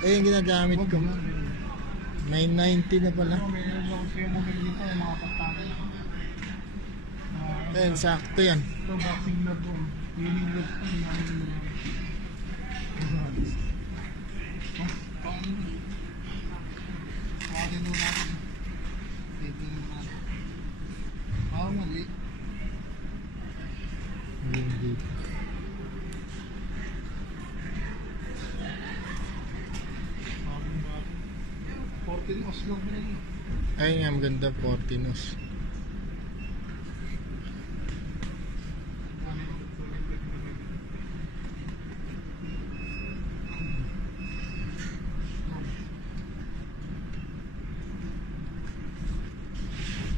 Eh, yung ginagamit ko. 990 na pala. Meron ako siya mobile dito, mga pagkakit. Ayun, sakto yan. Ito, boxing love po. Winning love po, hinahin mo lang. Pakagin mo natin. Pwede naman. Mali. Hindi. Bagong bago. 14 os lang mo na. Ayun nga, maganda, Fortinos.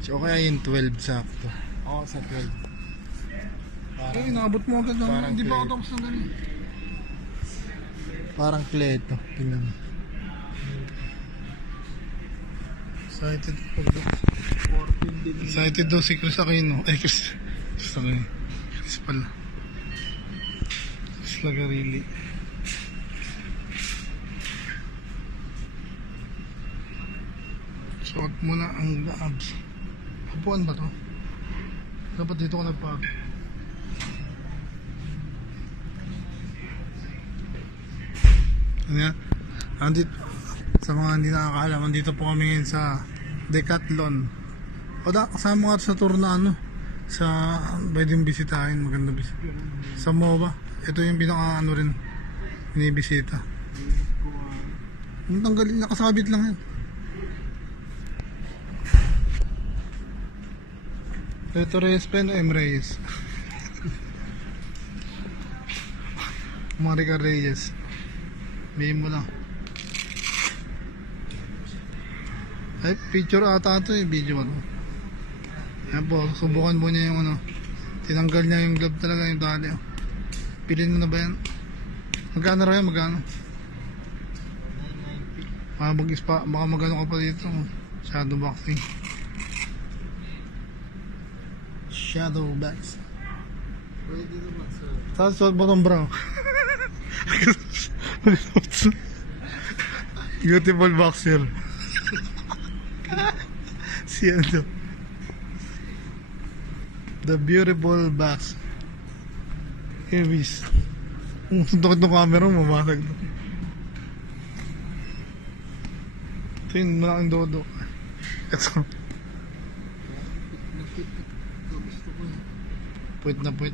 So, kaya yung 12 sakto. Oo, sa 12. Ay, nakabot mo agad parang lang. Hindi pa ako clear. tapos na ganun. Parang kleto. Tingnan mo. Excited po. 14 din. Excited daw si Chris Aquino. Ay, Chris Aquino. Chris pala. Chris Lagarili. Suot mo na ang abs. Upuan ba to? Dapat dito ko nagpag. Ano yan? Andito, sa mga hindi nakakaalam, andito po kami ngayon sa Decathlon. O da, kasama ka sa tour na ano, sa pwedeng bisitahin, maganda bisita. Sa MOBA, ito yung pinaka ano rin, binibisita. Ang tanggalin, nakasabit lang yan. Ito Reyes pen o M. Reyes? Marica Reyes. Bihim mo lang. Ay, picture ata ito eh, video mo. Ayan po, subukan po niya yung ano. Tinanggal niya yung glove talaga, yung tali. Oh. Pilin mo na ba yan? Magkano raw yan? Magkano? Baka magano ka pa dito. Shadow boxing. Shadow box. Pwede naman sa... Tapos suot mo itong bra. Beautiful boxer. Si ano? The beautiful box. Heavies. Suntok itong camera mo, mabasag to. Ito yung malaking dodo. Ito. Puwit na puwit.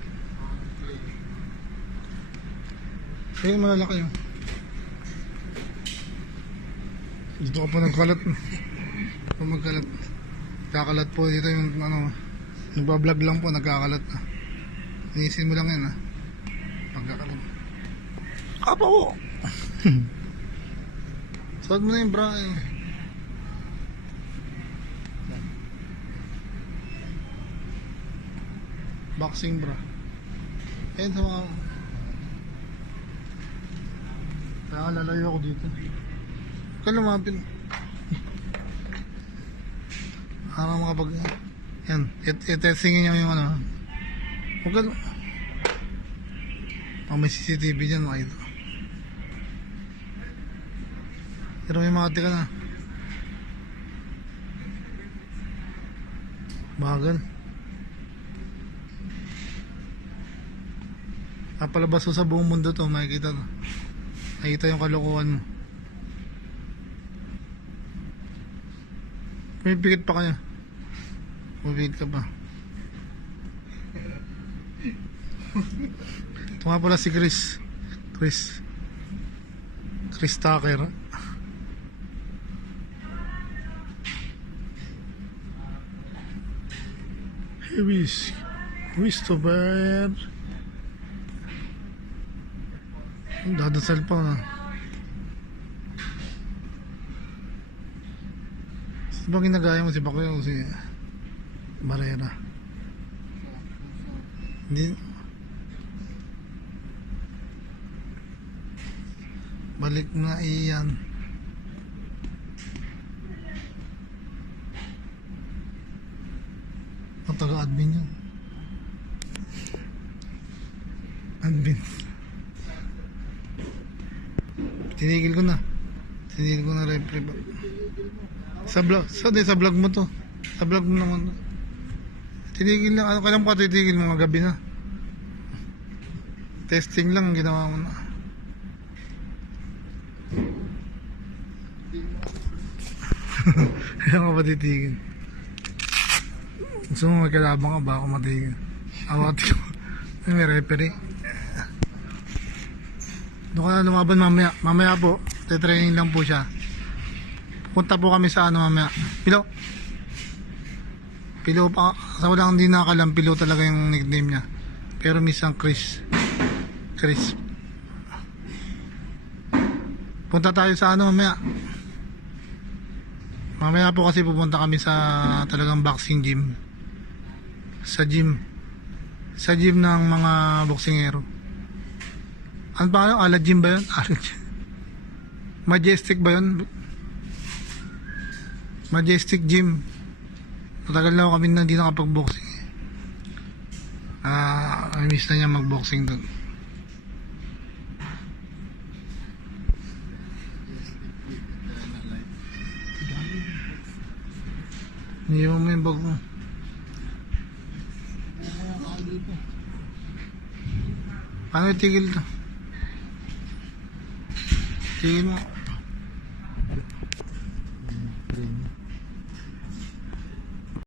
Ay, malalaki yun. Dito ka pa nagkalat. Magkalat. Kakalat po dito yung ano. Nagbablog lang po, nagkakalat. Inisin mo lang yan ha. Pagkakalat. Apa ko! Suot mo na yung bra eh. Boxing bra. Ayun sa mga... Kaya lalayo ako dito. Huwag ka lumapin. Para makapag... Yan. Itestingin niya yung ano. Huwag ka... May CCTV dyan makita. Pero may makati ka na. Bagal. Napalabas ko sa buong mundo to, makikita to. Nakita yung kalokohan mo. May pikit pa kanya. Mabigit ka pa. Ito nga pala si Chris Tucker. Hey, Christopher. Dadasal pa na. Sino ba ginagaya mo, si Bakyo o si Barrera? Hindi. Balik na iyan. Ang taga-admin yun. Admin. Tinigil ko na. Sinil ko na refri ba? Sa vlog mo to. Sa vlog mo naman to. Tinigil lang. Ano kailan pa titigil mga gabi na? Testing lang ginawa mo na. Kaya ka pa titigil. Gusto mo may kalabang ka ba ako matigil? Awati ko. May referee. Doon ka na lumaban mamaya. Mamaya po. Training lang po siya. Punta po kami sa ano mamaya. Pilo. Pilo pa. Sa walang hindi nakakalam, Pilo talaga yung nickname niya. Pero minsan Chris. Punta tayo sa ano mamaya. Mamaya po kasi pupunta kami sa talagang boxing gym. Sa gym ng mga boksingero. Ano pa ano? Ala gym ba yun? Majestic ba yun? Majestic gym. Matagal na kami na hindi nakapag-boxing. I miss na niya mag-boxing doon. Hindi mo yung bag mo. Paano itigil to? Tigil mo.